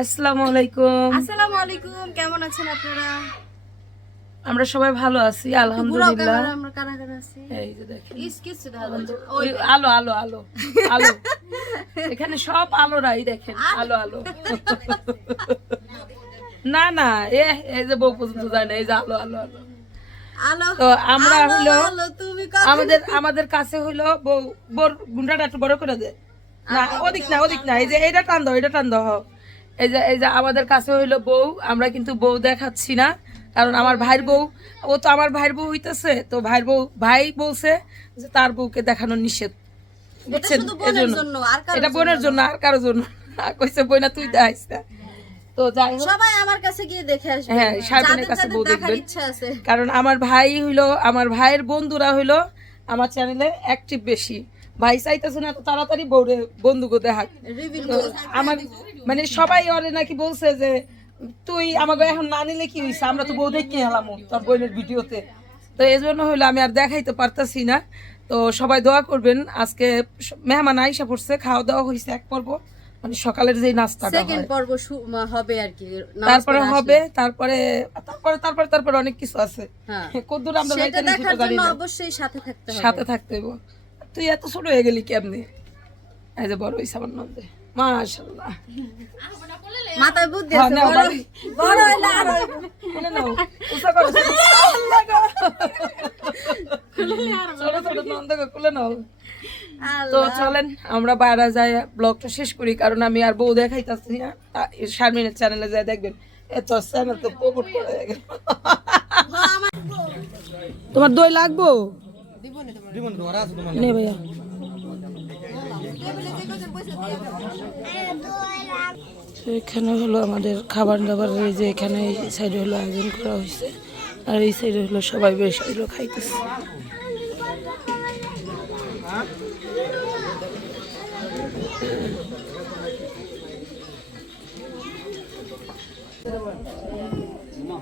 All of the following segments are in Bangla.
আসসালামু আলাইকুম। আসসালামু আলাইকুম, কেমন আছেন আপনারা? আমরা সবাই ভালো আছি আলহামদুলিল্লাহ। আমরা কারা কারা আছি? এই যে দেখেন কিছু দেখা যাচ্ছে। ওই আলো আলো আলো আলো এখানে সব আলোরাই দেখেন আলো আলো। না না এই যে বউ পর্যন্ত যায় না, এই যে আলো আলো আলো। আলো তো আমরা হলো আলো তুমি আমাদের কাছে হলো বউ গুন্ডাটা একটু বড় করে দে। না ওদিক না এই যে এটা টান দাও, এটা টান দাও। এই যে আমাদের কাছে হইলো বউ, আমরা কিন্তু বউ দেখাচ্ছি না, কারণ আমার ভাইয়ের বউ, ও তো আমার ভাইয়ের বউ হইতেছে, তো ভাই বলছে যে তার বউকে দেখানো নিষেধ, বুঝছেন? জন্য আর এটা বোনের জন্য, আর কারোর জন্য কইছে বইনা তুই দেখাইস না। তো যাই হোক, সবাই আমার কাছে গিয়ে দেখে আসবে। হ্যাঁ শারমিনের কাছে বউ দেখবেন, ইচ্ছা আছে। কারণ আমার ভাই হইলো, আমার ভাইয়ের বন্ধুরা হইলো আমার চ্যানেলে অ্যাক্টিভ বেশি। ভাই চাইতেছে না তো তাড়াতাড়ি বউরে বন্ধুকে দেখাক। তো আমার মানে সবাই ওরে নাকি বলছে যে তুই আমাকে এখন না নিলে কি হয়েছে, আমরা তো বউ দেখে এলাম তোর বোনের ভিডিওতে। তো এই জন্য হইলো আমি আর দেখাইতে পারতাছি না। তো সবাই দোয়া করবেন। আজকে মেহমান আইসা পড়ছে, খাওয়া দাওয়া হয়েছে এক পর্ব, মানে সকালের যে নাস্তাটা সেকেন্ড পর্ব হবে আর কি, তারপরে হবে, তারপরে অনেক কিছু আছে। হ্যাঁ, কদ্দুর আমরা সেটা যাইতে দেখার জানি জন্য না, অবশ্যই সাথে থাকতে হবে। সাথে থাকতে হইব। তুই এত ছোট হয়ে গেলি কেমনে? এই যে বড় হইছে আমার নন্দে, মাশাআল্লাহ। মাথায় বুদ্ধি হ্যাঁ, আছে, নাও, বড় বাড়ি। বড় হইলে আর হইবে। খুলে নাও, উঁচা করো। ছোট ছোট নন্দকে খুলে নাও। তো আল্লাহ। চলেন আমরা বাইরে যাই, ব্লগটা শেষ করি, কারণ আমি আর বউ দেখাইতাছি না। শারমিনের চ্যানেলে যাই দেখবেন, এত চ্যানেল তো প্রমোট করে গেল। তোমার দই লাগবো? নে ভাইয়া। তো এখানে হলো আমাদের খাবার দাবার, এই যে এখানে এই সাইডে হলো আয়োজন করা হয়েছে, আর এই সাইডে হলো সবাই বেশ হলো খাইতেছে।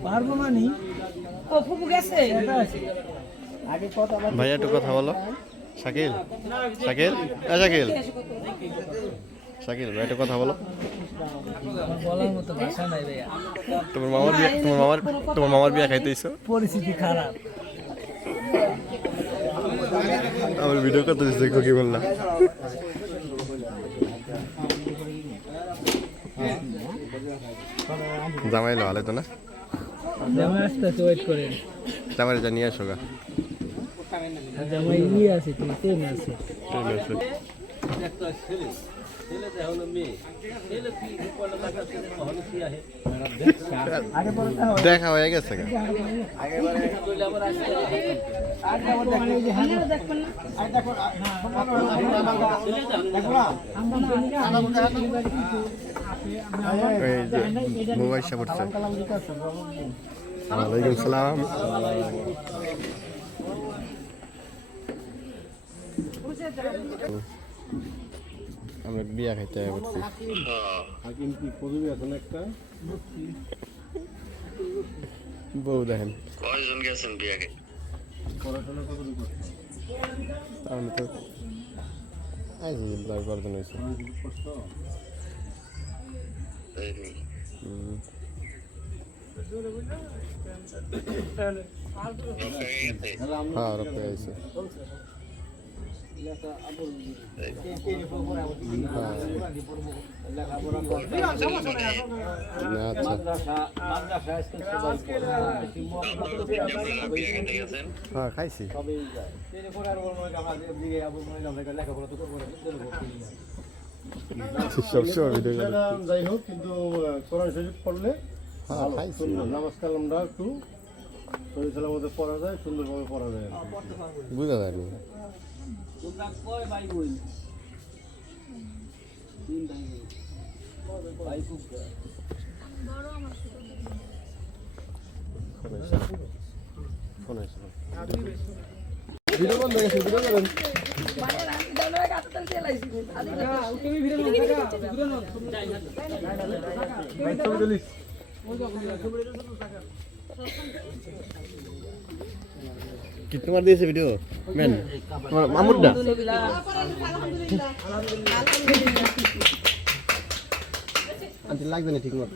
পারবো মানি ও ফুপু গেছে। ভাইয়া একটু কথা বলো। শাকিল শাকিল শাকিল শাকিল ভাই একটু কথা বলো। তোমার মামার বিয়া খাইতেইছো, পরিস্থিতি খারাপ। আমার ভিডিও করতেছিস, দেখো কি বললাম। জামাই লো আলে তো না, জামাই আসতেছে, ওয়েট করেন। জামাই যা নিয়ে আসো গা। জামাই নিয়ে আসি, তুমি ট্রেন আছে। দেখা হয়ে গেছে গা। এই যে বউ আইসা পড়ছে। ওয়ালাইকুম সালাম। আমরা বিয়া খাইতে পারছি। বউ দেখেন কয়জন গেছেন বিয়াকে? আমি তো বর্জন হয়েছে। হ্যাঁ রপ্তানি হয়েছে। হ্যাঁ খাইছি। যাই হোক, কিন্তু কোরআন শরীফ পড়লে নামাজ কালামটা একটু শরীর সালামতে পড়া যায়, সুন্দরভাবে পড়া যায়। বুঝা যায়নি। ভিডিও বন্ধ হয়ে গেছে, ভিডিও করেন। কি তোমার দিয়েছে ভিডিও মেন মামুদা? আন্টি লাগবে না ঠিক মতো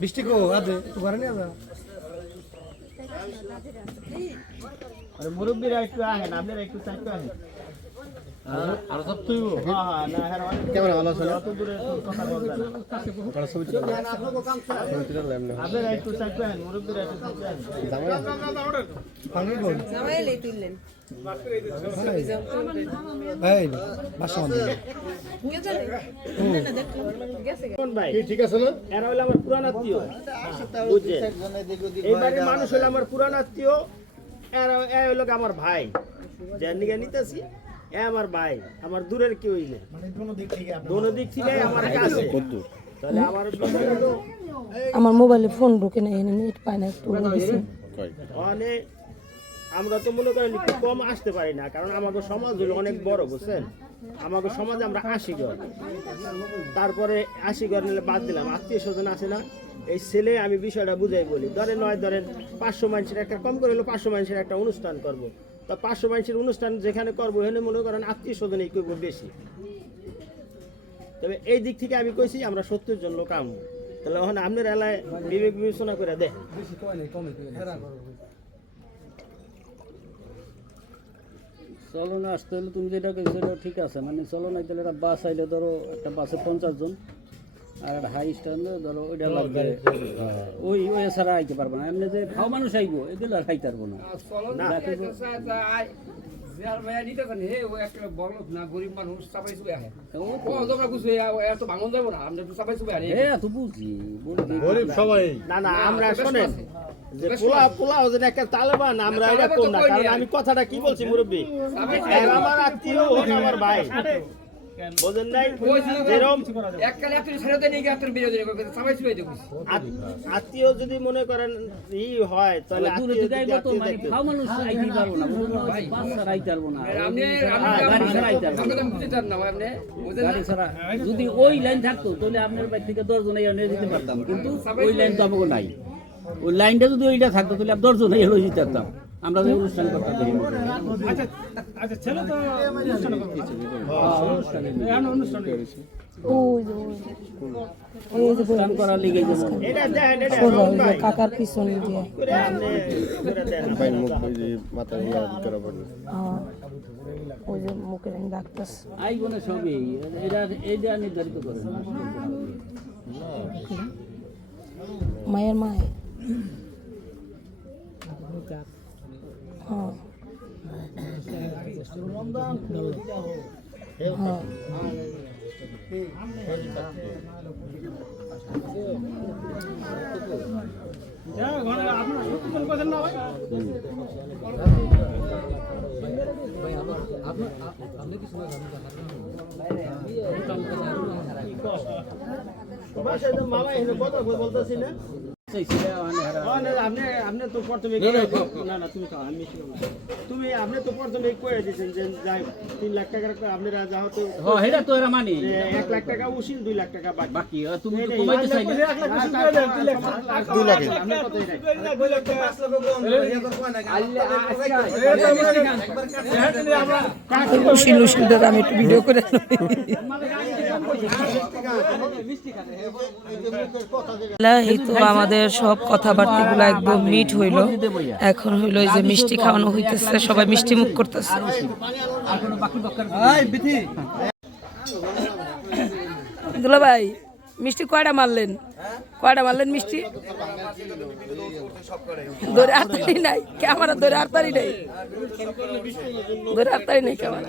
বৃষ্টি কো আছে ঘরে নিয়ে যা আরে মুরব্বিরা একটু আহেন আপনারা একটু চাইতে আহেন আর সব তুই ক্যামেরা ভালো আছে না বড় ছবি তুলে আপনারা একটু চাইতে আহেন মুরব্বিরা একটু চাইতে আহেন এই বাসা কোন ভাই ঠিক আছে না এরা হলো আমার পুরান আত্মীয় বুঝছেন এইবারে মানুষ হলো আমার পুরান আত্মীয় এরা হলো আমার ভাই যে নিয়ে নিতেছি এ আমার ভাই আমার দূরের কি হইলে দোনো দিক থেকে আমার কাছে তাহলে আমার বিষয় হলো আমার মোবাইলে ফোন ঢুকে না এনে নেট পায় না একটু দিছি মানে আমরা তো মনে করেন একটু কম আসতে পারি না কারণ আমাদের সমাজ হলো অনেক বড় বুঝছেন আমাদের সমাজে আমরা 80 ঘর তারপরে 80 ঘর নিলে বাদ দিলাম আত্মীয় স্বজন আছে না এই ছেলে আমি বিষয়টা বুঝাই বলি ধরেন 500 মানুষের একটা কম করে হলো 500 মানুষের একটা অনুষ্ঠান করব তা 500 মানুষের অনুষ্ঠান যেখানে করবো এখানে মনে করেন আত্মীয় স্বজন এই করবো বেশি তবে এই দিক থেকে আমি কইছি আমরা 70 জন লোক আমু তাহলে ওখানে আপনার এলাকায় বিবেক বিবেচনা করে দেখ চলো না আসতে হলে তুমি যেটা কেছো এটা ঠিক আছে মানে চলো না তাহলে একটা বাস আইলে ধরো একটা বাসে 50 জন আর একটা হাই স্ট্যান্ডে ধরো ওইটা লাগবে ওই ছাড়া আইতে পারবো না এমনি যে খাও মানুষ আইবো এগুলো আর খাইতে পারবো না এত বুঝি গরিব সবাই না না আমরা শোনেন যে পোলা ওদের একটা তালেবান আমরা এরকম না কারণ আমি কথাটা কি বলছি মুরব্বী এর আমার আত্মীয় ওর আমার ভাই বোঝেন নাই যেরকম আত্মীয় যদি মনে করেন ই হয় তাহলে দূরে থেকে আইবো তো মানে খাও মানুষ আইতে পারবো না বাস ছাড়া আইতে পারবো না গাড়ি ছাড়া আইতে পারবো না গাড়ি ছাড়া যদি ওই লাইন থাকতো তাহলে আপনার বাড়ি থেকে 10 জন এনে দিতে পারতাম কিন্তু ওই লাইন তো আমাকে নাই ওই লাইনটা যদি ওইটা থাকতো তাহলে 10 জন এনে দিতে পারতাম আমরা যে অনুষ্ঠান করতাম অনুষ্ঠান করার লিগে এটা দেখেন এটা কাকার পিছন দিয়ে ভাই মুখ ওই যে মাথা ইয়া ভিতরে পড়ে ওই যে মুখের ডাক্তার আই বনে সবই এটা নির্ধারিত করে মায়ের মায় হ্যাঁ হ্যাঁ মামা এখানে কথা বলতেছি না আপনি তো প্রথমে না না তুমি আমি তুমি আপনি তো প্রথমে কয়ে দিয়েছেন যে যাই 3 লাখ টাকার আপনারা যা হতো এটা তো এরা মানি 1 লাখ টাকা উশিল 2 লাখ টাকা বাকি তুমি তো কমাইতে চাই 1 লাখ উশিল করে দেন 2 লাখ আপনি কথাই নাই 2 লাখ 5 লক্ষ উশিল উশিলটা আমি একটু ভিডিও করে এই তো আমাদের সব কথাবার্তাগুলো একদম মিট হইল এখন হইলো যে মিষ্টি খাওয়ানো হইতেছে সবাই মিষ্টি মুখ করতেছে দুলা ভাই মিষ্টি কয়টা মারলেন মিষ্টি ধরে আরতারি নাই ক্যামেরা ধরে আরতারি নাই ক্যামেরা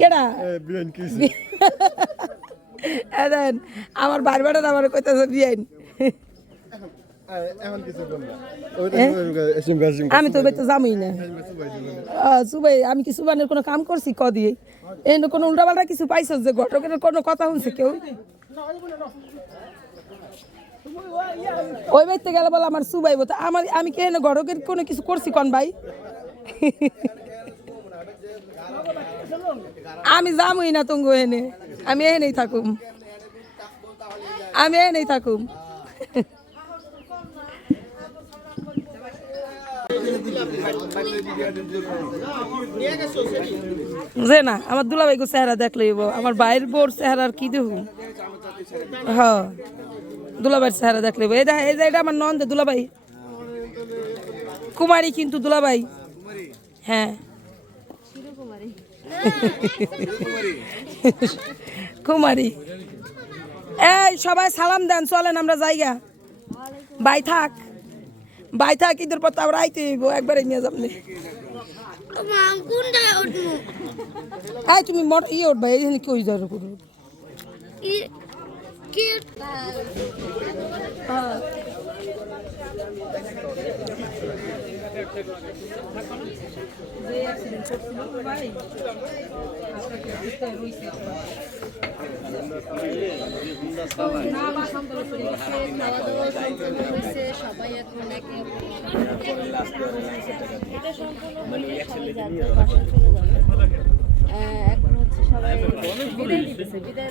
কেডা দেন আমার বারবারের আমার কইতাছে বিয়াইন আমি তো তো জামই না সুবাই আমি কি সুবানের কোনো কাম করছি ক দিয়ে এই কোনো উল্টাপাল্টা কিছু পাইছ যে ঘটকের কোনো কথা শুনছে কেউ ওই বাড়িতে গেলে বলে আমার সুবাই বলতে আমার আমি কে ঘটকের কোনো কিছু করছি কন ভাই আমি জামই না তুঙ্গ এনে আমি এনেই থাকুম আমি এনেই থাকুম যে না আমার দুলাভাই গো চেহারা দেখলে আমার ভাইয়ের বোর চেহারা আর কি দেখুন হ্যাঁ দুলাভাইয়ের চেহারা দেখলে এই যে এটা আমার নন্দে দুলাভাই কুমারী কিন্তু দুলাভাই হ্যাঁ কুমারী এই সবাই সালাম দেন চলেন আমরা জায়গা বাই থাক ঈদের পর তারপর আইতে হইব একবারে নিয়ে যাবনি তুমি উঠবা এই কি ওই যাওয়ার উপর সবাই এখন এখন হচ্ছে সবাই বিদায় দিতেছে বিদায়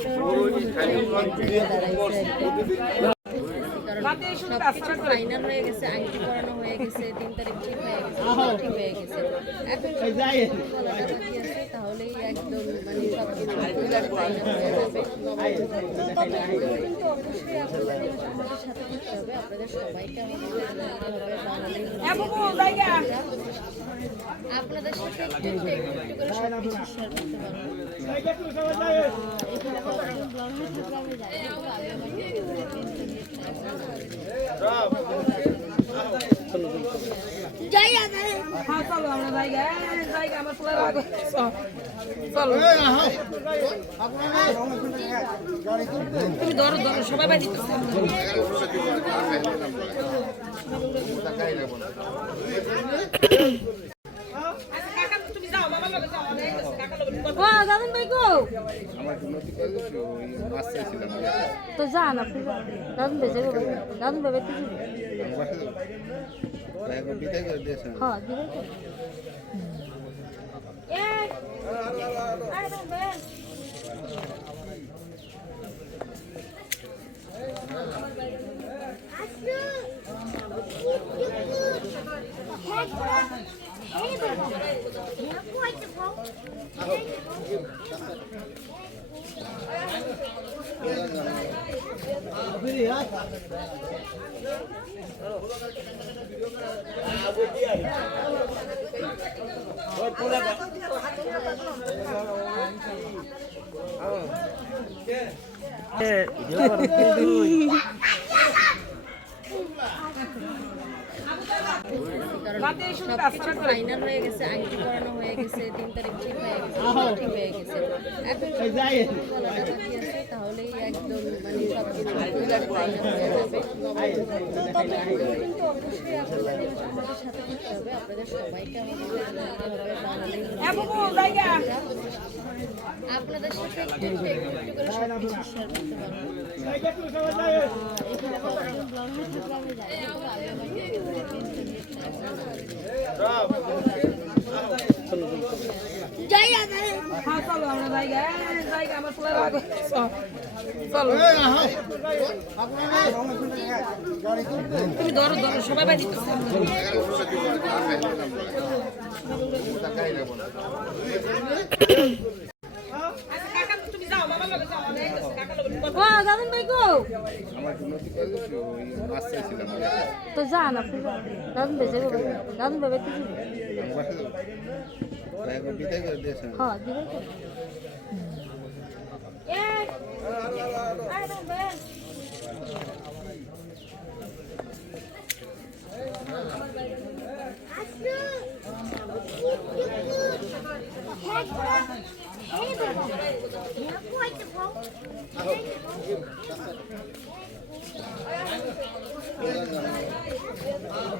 সবকিছু ফাইনাল হয়ে গেছে আংটি করানো হয়ে গেছে 3 তারিখ ঠিক হয়ে গেছে ঠিক হয়ে গেছে এখন গলাটা বাকি আছে তাহলেই একদম মানে সবকিছু ফাইনাল হয়ে যাবে কিন্তু অবশ্যই আপনাদের সাথে থাকতে হবে আপনাদের সবাইকে আপনাদের সাথে একটু করে সবকিছু শেয়ার করতে পারবো এখানে কতজন ব্লগার থাকলে আমি জানি সবাই বাড়ি দাদন ভাই গো তো যা না দাদন ভাই যাবো দাদন ভাই কি হ্যাঁ দিবে তো সবকিছু ফাইনাল হয়ে গেছে আংটি করানো হয়ে গেছে 3 তারিখ ঠিক হয়ে গেছে ঠিক হয়ে গেছে এখন গলাটা বাকি আছে তাহলেই একদম মানে সবকিছু ফাইনাল হয়ে যাবে কিন্তু অবশ্যই আপনাদের সাথে থাকতে হবে আপনাদের সবাইকে আপনাদের সাথে একটু করে সবকিছু শেয়ার করতে পারবো এখানে কতজন ব্লগার থাকলে আমি জানি তুমি ধরো সবাই বাড়ি দাদন ভাই গো তো যা না দাদন ভাই যাবো দাদন ভাই কি হ্যাঁ দিবে তো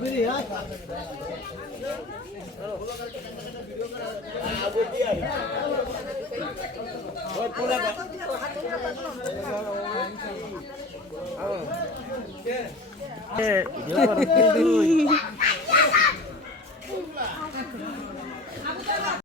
ভিডিও করো